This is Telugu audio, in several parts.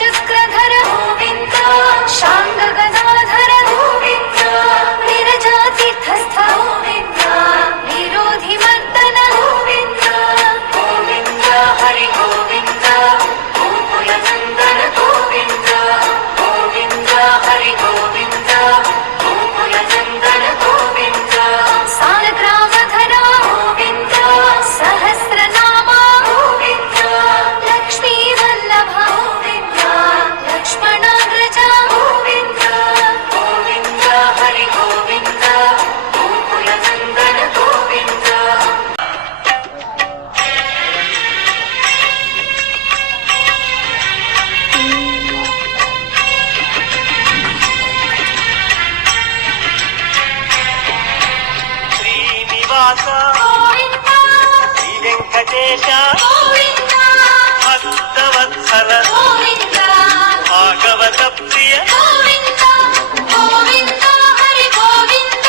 चक्रधर गोविन्द शाङ्गगदाधर गोविन्द विरजातीर्थस्थ गोविन्द निरोधिमर्दन गोविन्द गोविन्द हरि गोविन्द गोकुलनन्दन गोविन्द गोविन्द हरि गोविन्द गोकुलनन्दन गोविन्द सालग्रामधर गोविन्द सहस्रनाम गोविन्द लक्ष्मीवल्लभ गोविन्द लक्ष्मणाग्रज गोविन्द गोविन्द हरि गोविन्द गोकुलनन्दन गोविन्द శ్రీనివాస गोविन्द శ్రీ వెంకటేశ गोविन्द భక్తవత్సల गोविन्द భాగవత ప్రియ गोविन्द गोविन्द हरि गोविन्द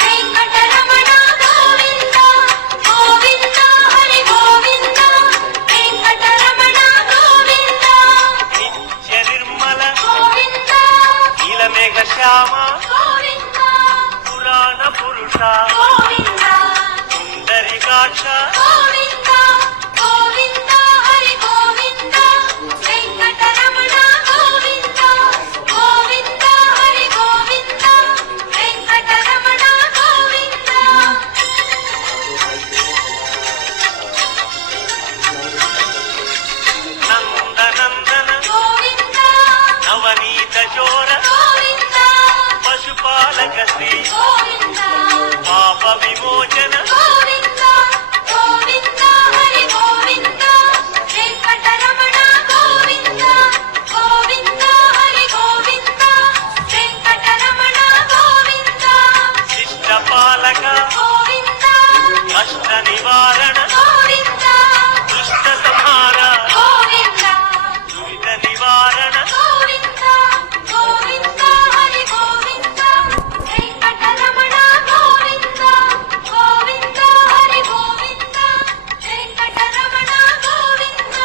वेङ्कटरमण गोविन्द गोविन्द हरि गोविन्द वेङ्कटरमण गोविन्द నిత్య నిర్మల गोविन्द నీలమేఘ శ్యామ गोविन्द పురాణ పురుష गोविन्द సుందరికాక్ష गोविन्द गोविन्द हरि गोविन्द वेङ्कटरमण गोविन्द गोविन्द हरि गोविन्द वेङ्कटरमण गोविन्द నందనందన गोविन्द నవనీత చోర गोविन्द పశుపాలక శ్రీ गोविन्द పాప విమోచన गोविन्द गोविन्द हरि गोविन्द वेङ्कटरमण गोविन्द गोविन्द हरि गोविन्द वेङ्कटरमण गोविन्द శిష్టపాలక गोविन्द కష్ట నివారణ गोविन्द దుష్ట సంహార गोविन्द దురిత నివారణ गोविन्द गोविन्द हरि गोविन्द वेङ्कटरमण गोविन्द गोविन्द हरि गोविन्द वेङ्कटरमण गोविन्द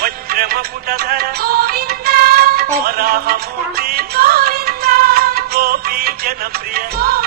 వజ్రమకుటధర गोविन्द వరాహమూర్తి गोविन्द గోపీ జనప్రియ गोविन्द